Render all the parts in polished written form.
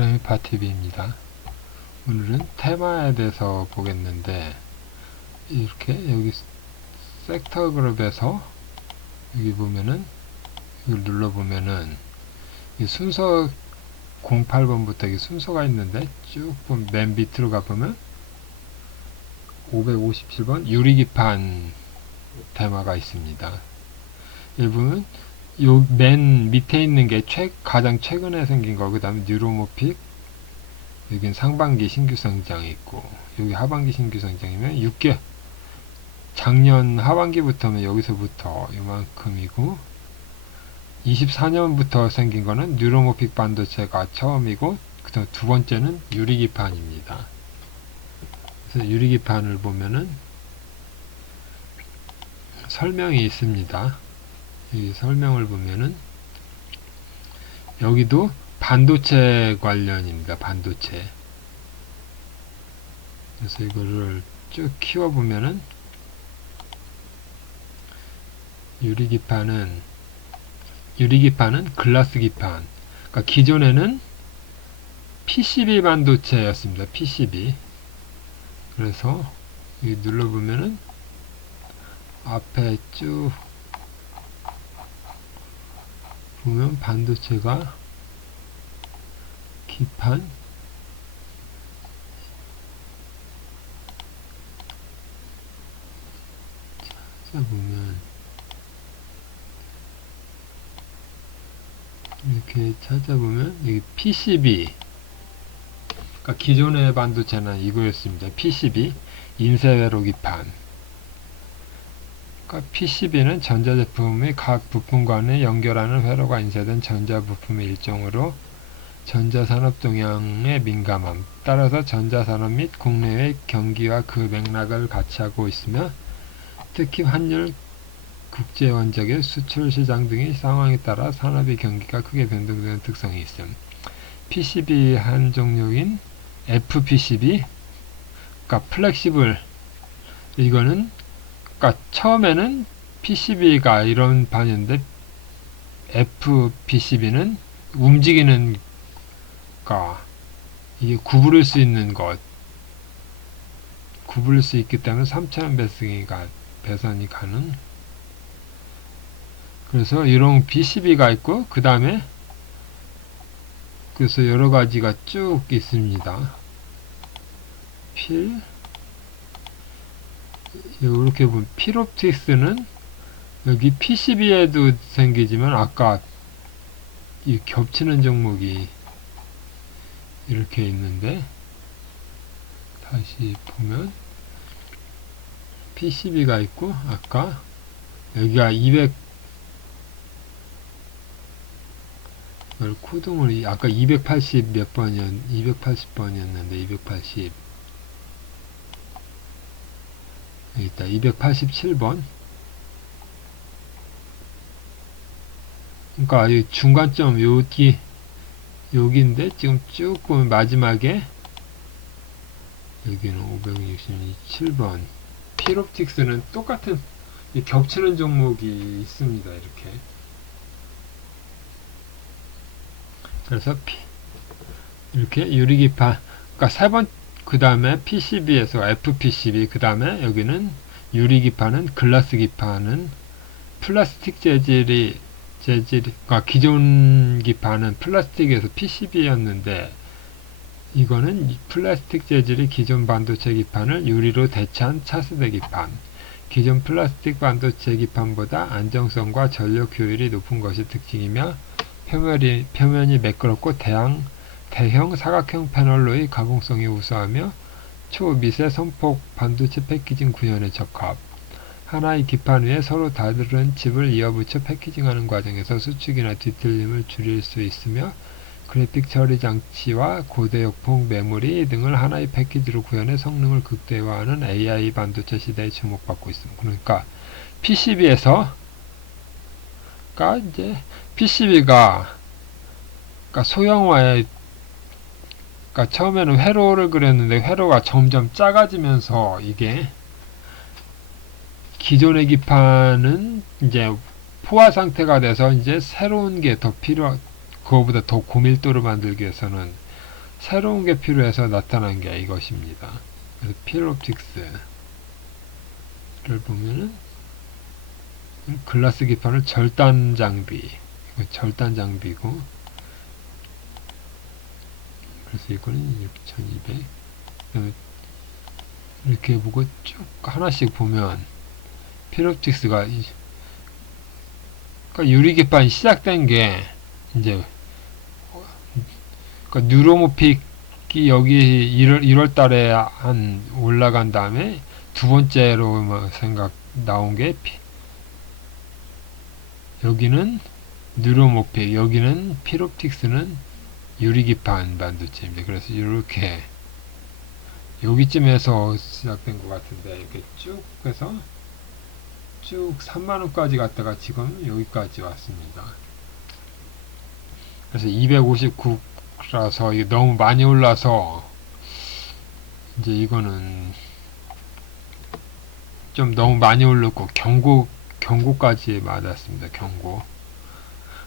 프레미파 TV입니다. 오늘은 테마에 대해서 보겠는데, 이렇게 여기 섹터 그룹에서 여기 보면은 이걸 눌러보면은 이 순서 08번부터 이 순서가 있는데 쭉 보면 맨 밑으로 가보면 557번 유리기판 테마가 있습니다. 이 보면 요 맨 밑에 있는 게 가장 최근에 생긴 거, 그 다음에 뉴로모픽, 여긴 상반기 신규 성장이 있고, 여기 하반기 신규 성장이면 6개월, 작년 하반기부터면 여기서부터 이만큼이고, 24년부터 생긴 거는 뉴로모픽 반도체가 처음이고, 그 다음 두 번째는 유리기판입니다. 그래서 유리기판을 보면은 설명이 있습니다. 이 설명을 보면은 여기도 반도체 관련입니다. 반도체. 그래서 이거를 쭉 키워보면은 유리기판은 글라스 기판. 그러니까 기존에는 PCB 반도체였습니다. PCB. 그래서 여기 눌러보면은 앞에 쭉 보면 반도체가 기판, 찾아보면 이렇게 찾아보면 여기 PCB, 그러니까 기존의 반도체는 이거였습니다. PCB 인쇄회로 기판. 그러니까 PCB는 전자제품의 각 부품 간에 연결하는 회로가 인쇄된 전자부품의 일종으로 전자산업 동향에 민감함, 따라서 전자산업 및 국내외 경기와 그 맥락을 같이 하고 있으며 특히 환율, 국제원적의 수출 시장 등의 상황에 따라 산업의 경기가 크게 변동되는 특성이 있음. PCB 한 종류인 FPCB, 그러니까 플렉시블, 이거는 그러니까 처음에는 PCB가 이런 반인데 FPCB는 움직이는, 그러니까 이게 구부릴 수 있는 것, 구부릴 수 있기 때문에 3차원 배선이 가능. 그래서 이런 PCB가 있고, 그 다음에 그래서 여러 가지가 쭉 있습니다. 이렇게 보면 필옵틱스는 여기 PCB에도 생기지만 아까 이 겹치는 종목이 이렇게 있는데, 다시 보면 PCB가 있고, 아까 여기가 200, 코딩을 아까 280 몇 번이었, 280번이었는데 280, 여기 있다. 287번. 그러니까 이 중간점 여기인데 지금 쭉 보면 마지막에 여기는 567번. 필옵틱스는 똑같은 이 겹치는 종목이 있습니다. 이렇게. 그래서 이렇게 유리기판, 그러니까 세 번, 그 다음에 PCB에서 FPCB, 그 다음에 여기는 유리기판은 글라스 기판은 플라스틱 그러니까 기존 기판은 플라스틱에서 PCB였는데 이거는 플라스틱 재질의 기존 반도체 기판을 유리로 대체한 차세대 기판. 기존 플라스틱 반도체 기판보다 안정성과 전력 효율이 높은 것이 특징이며 표면이 매끄럽고 대형 사각형 패널로의 가공성이 우수하며 초미세 선폭 반도체 패키징 구현에 적합. 하나의 기판 위에 서로 다른 칩을 이어붙여 패키징하는 과정에서 수축이나 뒤틀림을 줄일 수 있으며 그래픽 처리 장치와 고대역폭 메모리 등을 하나의 패키지로 구현해 성능을 극대화하는 AI 반도체 시대에 주목받고 있습니다. 그러니까 PCB에서 이제 PCB가 소형화에, 그러니까 처음에는 회로를 그렸는데 회로가 점점 작아지면서 이게 기존의 기판은 이제 포화 상태가 돼서 이제 새로운 게 더 그거보다 더 고밀도로 만들기 위해서는 새로운 게 필요해서 나타난 게 이것입니다. 그래서 필옵틱스를 보면은 글라스 기판을 절단 장비, 이거 절단 장비고, 그래서 이거는 6200. 이렇게 보고 쭉 하나씩 보면 필옵틱스가 그러니까 유리기판이 시작된 게 이제 그러니까 뉴로모픽이 여기 1월 달에 한 올라간 다음에 두 번째로 뭐 생각 나온 게 여기는 뉴로모픽, 여기는 필옵틱스는 유리기판 반도체입니다. 그래서 이렇게 여기쯤에서 시작된 것 같은데 이렇게 쭉 해서 쭉 3만원까지 갔다가 지금 여기까지 왔습니다. 그래서 259라서 이게 너무 많이 올라서 이제 이거는 좀 너무 많이 올랐고 경고까지 맞았습니다. 경고.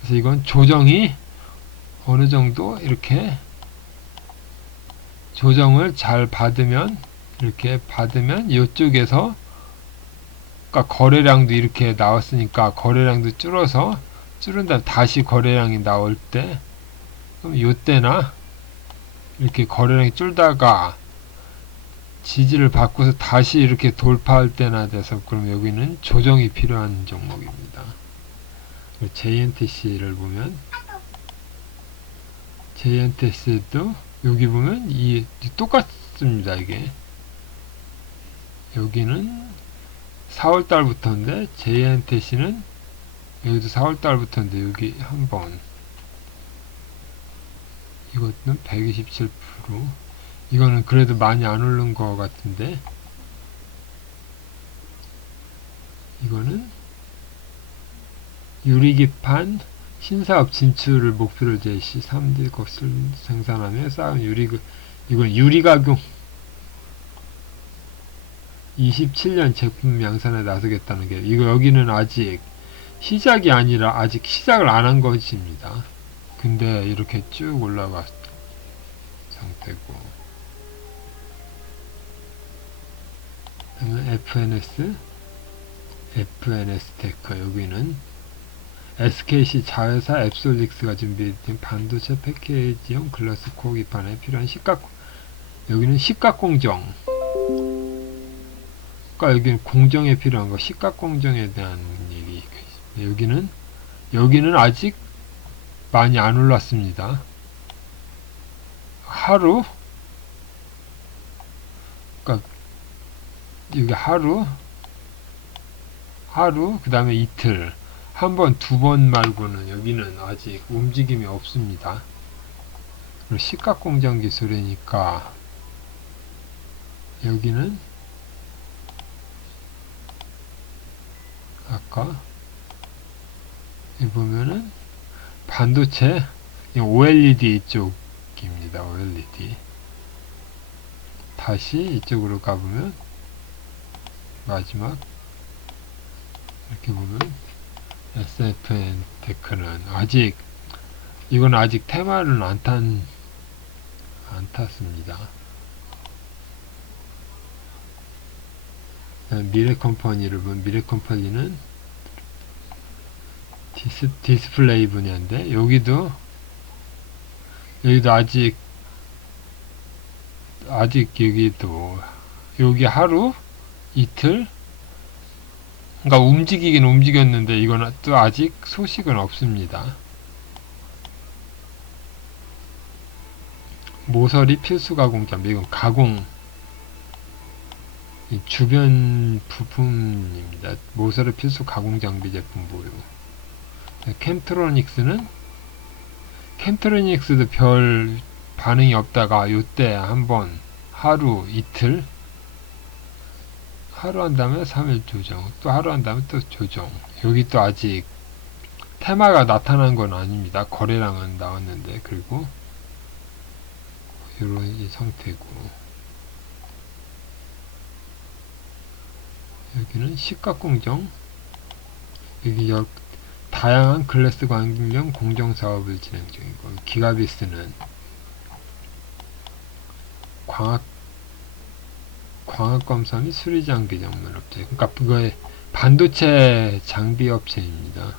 그래서 이건 조정이 어느 정도 이렇게 조정을 잘 받으면 이렇게 받으면 이쪽에서 그러니까 거래량도 이렇게 나왔으니까 거래량도 줄은 다음에 다시 거래량이 나올 때 그럼 요때나 이렇게 거래량이 줄다가 지지를 받고서 다시 이렇게 돌파할 때나 돼서 그럼 여기는 조정이 필요한 종목입니다. JNTC를 보면 JNTC도 여기 보면 이 똑같습니다. 이게 여기는 4월달부터인데 JNTC는 여기도 4월달부터인데 여기 한번 이것은 127%. 이거는 그래도 많이 안 오른 것 같은데 이거는 유리기판 신사업 진출을 목표로 제시 3D 것을 생산하며 쌓은 이건 유리가공 27년 제품 양산에 나서겠다는 게 이거 여기는 아직 시작이 아니라 아직 시작을 안 한 것입니다. 근데 이렇게 쭉 올라간 상태고 그다음에 FNS 테크 여기는 SKC 자회사 앱솔릭스가 준비된 반도체 패키지용 글라스 코어 기판에 필요한 여기는 식각공정 그러니까 여기는 공정에 필요한 거 식각공정에 대한 얘기. 여기는 아직 많이 안 올랐습니다. 하루 그러니까 여기 하루 그 다음에 이틀 한 번, 두 번 말고는 여기는 아직 움직임이 없습니다. 식각공정 기술이니까 여기는 아까 여기 보면은 반도체 OLED 쪽입니다. OLED 다시 이쪽으로 가보면 마지막 이렇게 보면 SFN 테크는 이건 아직 테마를 안 탔습니다. 미래컴퍼니를 보면 미래컴퍼니는 디스플레이 분야인데 여기도 아직 여기 하루 이틀 그러니까 움직이긴 움직였는데 이건 또 아직 소식은 없습니다. 모서리 필수 가공 장비 이건 가공 주변 부품입니다. 모서리 필수 가공 장비 제품 보유. 캠트로닉스도 별 반응이 없다가 요때 한번 하루 이틀 하루 한 다음에 3일 조정 또 하루 한 다음에 또 조정 여기 또 아직 테마가 나타난 건 아닙니다. 거래량은 나왔는데 그리고 이런 이 상태고 여기는 식각공정 여기 다양한 글래스 관련 공정 사업을 진행 중이고 기가비스는 광학 검사 및 수리 장비 전문 업체. 그러니까 그거의 반도체 장비 업체입니다.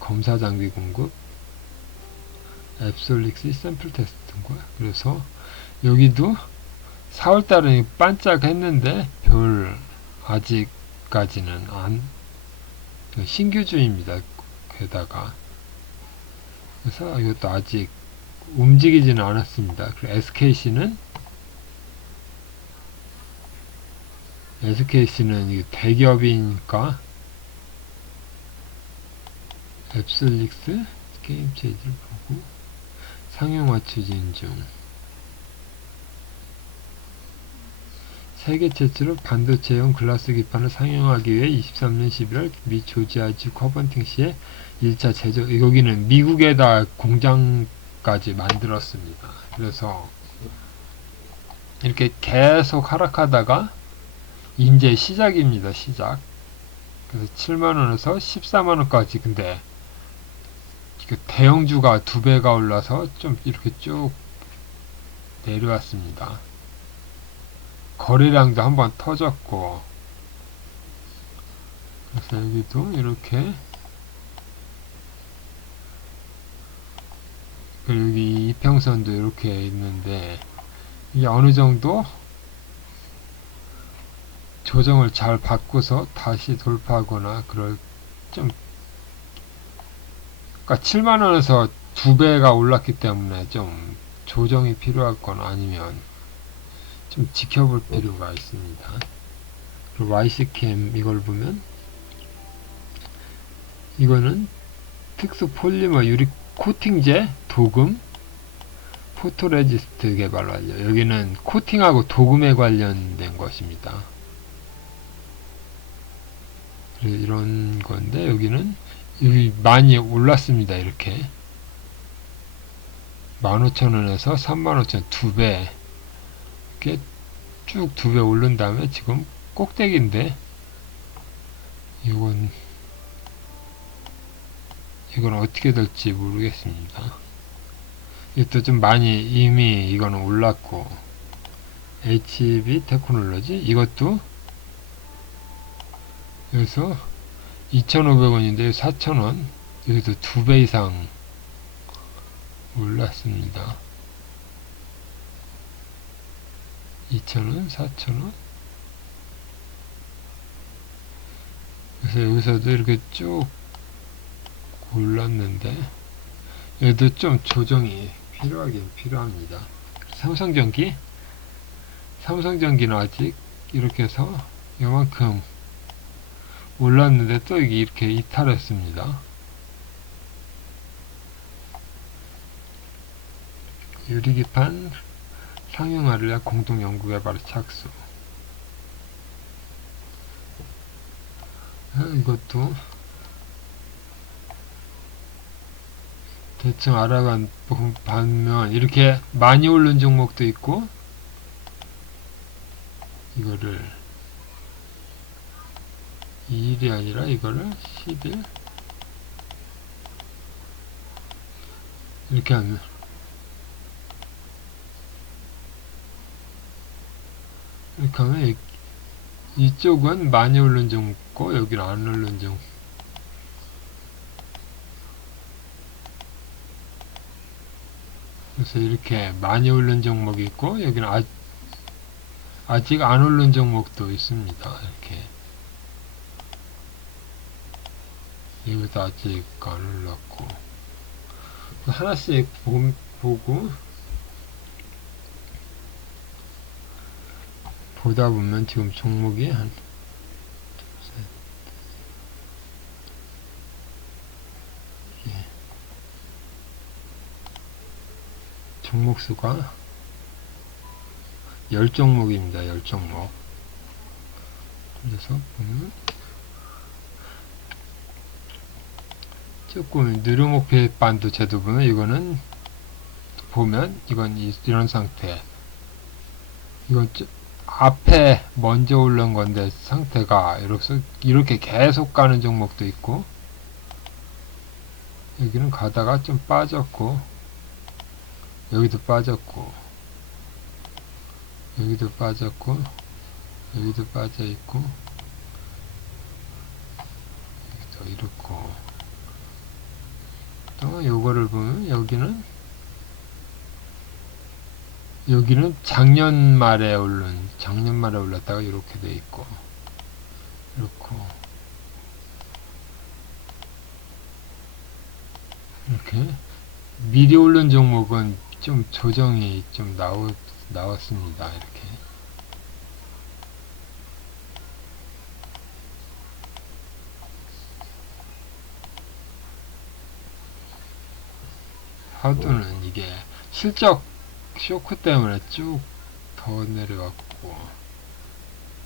검사 장비 공급, 앱솔릭스 샘플 테스트인가. 그래서 여기도 4월달은 반짝했는데 별 아직까지는 안 신규주입니다. 게다가 그래서 이것도 아직 움직이지는 않았습니다. 그리고 SKC는 대기업이니까 앱슬릭스 게임 체이지를 보고 상용화 추진 중. 세계 최초로 반도체용 글라스 기판을 상용하기 위해 23년 11월 미 조지아주 커번팅 시에 1차 제조, 여기는 미국에다 공장까지 만들었습니다. 그래서 이렇게 계속 하락하다가 이제 시작입니다. 시작. 그래서 7만원에서 14만원까지. 근데 대형주가 2배가 올라서 좀 이렇게 쭉 내려왔습니다. 거래량도 한번 터졌고, 그래서 여기도 이렇게, 그리고 여기 이평선도 이렇게 있는데, 이게 어느 정도 조정을 잘 받고서 다시 돌파하거나 그럴 좀, 그러니까 7만원에서 2배가 올랐기 때문에 좀 조정이 필요하거나 아니면 좀 지켜볼 필요가 있습니다. 그리고 YC캠 이걸 보면 이거는 특수 폴리머 유리 코팅제 도금 포토레지스트 개발 완료. 여기는 코팅하고 도금에 관련된 것입니다. 이런 건데 여기는 여기 많이 올랐습니다. 이렇게 15,000원에서 35,000원 2배 이렇게 쭉 2배 오른 다음에 지금 꼭대기인데 이건 어떻게 될지 모르겠습니다. 이것도 좀 많이 이미 이거는 올랐고 HB 테크놀로지 이것도 여기서 2,500원인데 4,000원 여기도 2배 이상 올랐습니다. 2,000원, 4,000원. 그래서 여기서도 이렇게 쭉 올랐는데 얘도 좀 조정이 필요하긴 필요합니다. 삼성전기는 아직 이렇게 해서 요만큼 올랐는데 또 이렇게 이탈했습니다. 유리기판 상용화를 위한 공동 연구개발에 착수. 이것도 대충 알아간 반면 이렇게 많이 오른 종목도 있고 이거를 2일이 아니라 이거를 10일 이렇게 하면 이쪽은 많이 오른 종목고 여기는 안 오른 종목. 그래서 이렇게 많이 오른 종목이 있고 여기는 아직 안 오른 종목도 있습니다. 이렇게 여기도 아직 안 올랐고 하나씩 보고 보다 보면 지금 종목이 한 종목 수가 10종목입니다. 10종목. 그래서 보면 조금 느려목표 반도체도 보면 이거는 보면 이건 이런 상태. 이건 앞에 먼저 올른 건데 상태가 이렇게 계속 가는 종목도 있고 여기는 가다가 좀 빠졌고 여기도 빠졌고 여기도 빠졌고, 여기도 빠져있고, 여기도 이렇고, 또 요거를 보면 여기는 작년 말에 올랐다가 이렇게 돼 있고, 이렇고, 이렇게 미리 오른 종목은 좀 조정이 좀 나왔습니다. 이렇게. 하도는 이게 실적 쇼크 때문에 쭉 더 내려왔고,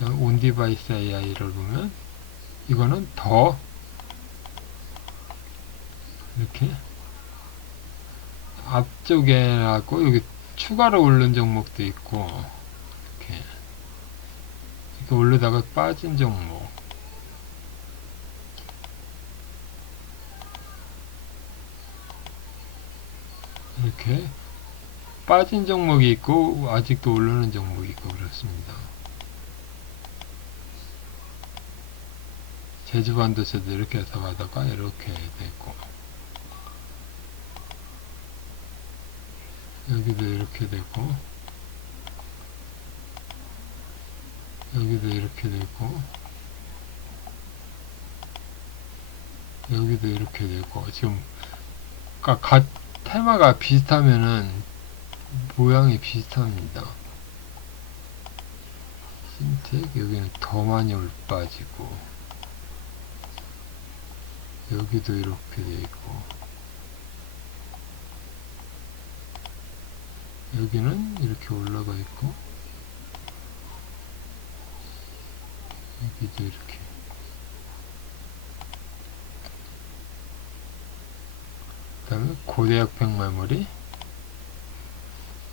온디바이스 AI를 보면 이거는 더 이렇게 앞쪽에 하고 여기 추가로 오른 종목도 있고, 이렇게 올르다가 빠진 종목, 이렇게 빠진 종목이 있고 아직도 오르는 종목이 있고 그렇습니다. 제주반도체도 이렇게 해서 가다가 이렇게 되고, 여기도 이렇게 되고, 여기도 이렇게 되고, 여기도 이렇게 되고, 지금 테마가 비슷하면은 모양이 비슷합니다. 신텍 여기는 더 많이 빠지고, 여기도 이렇게 돼 있고, 여기는 이렇게 올라가 있고, 여기도 이렇게. 그 다음에 고대역평 메모리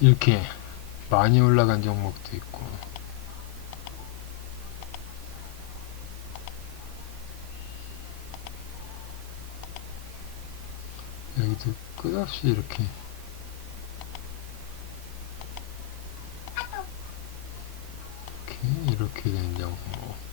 이렇게 많이 올라간 종목도 있고, 여기도 끝없이 이렇게 된 종목.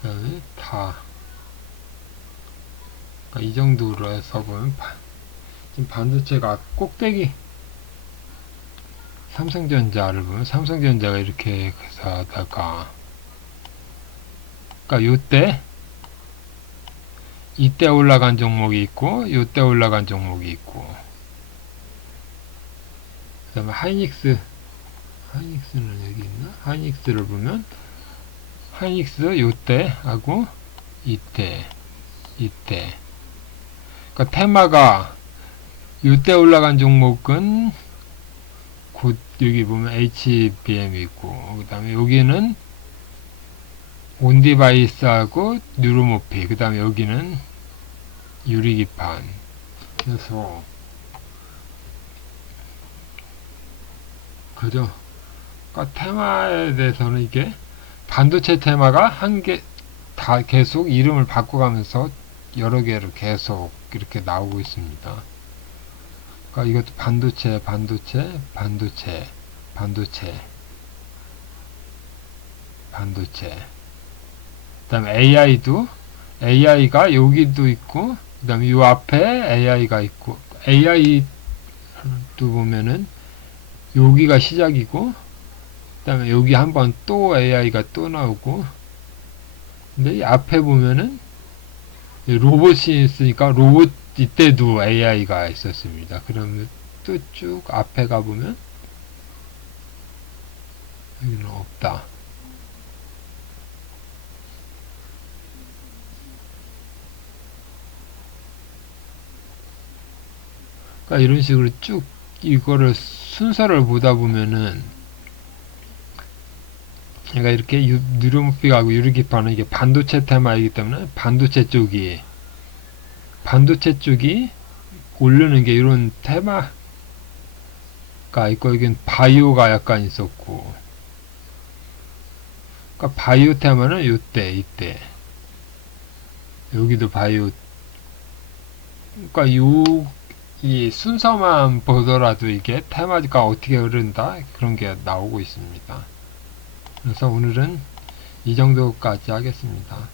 그 다음에 이 정도로 해서 보면 지금 반도체가 꼭대기, 삼성전자를 보면 삼성전자가 이렇게 해서 하다가, 이때 올라간 종목이 있고, 요때 올라간 종목이 있고, 그 다음에 하이닉스는 여기 있나? 하이닉스를 보면 하이닉스 요때 하고 이때. 그러니까 테마가 요때 올라간 종목은 곧 여기 보면 HBM이 있고, 그 다음에 여기는 온디바이스하고 뉴로모피, 그 다음에 여기는 유리기판. 그래서 그죠? 그러니까 테마에 대해서는 이게 반도체 테마가 다 계속 이름을 바꿔가면서 여러 개로 계속 이렇게 나오고 있습니다. 그러니까 이것도 반도체, 그 다음에 AI가 여기도 있고, 그 다음에 요 앞에 AI가 있고, AI도 보면은 여기가 시작이고, 그 다음에 여기 한번 또 AI가 또 나오고, 근데 이 앞에 보면은 로봇이 있으니까 로봇 이때도 AI가 있었습니다. 그러면 또 쭉 앞에 가보면 여기는 없다. 그러니까 이런 식으로 쭉 이거를 순서를 보다 보면은 그러니까 이렇게 뉴로모픽하고 유리기파는 이게 반도체 테마이기 때문에 반도체 쪽이 오르는 게 이런 테마가 있고, 여긴 바이오가 약간 있었고, 그러니까 바이오 테마는 이때 여기도 바이오. 그러니까 이 순서만 보더라도 이게 테마가 어떻게 흐른다 그런 게 나오고 있습니다. 그래서 오늘은 이 정도까지 하겠습니다.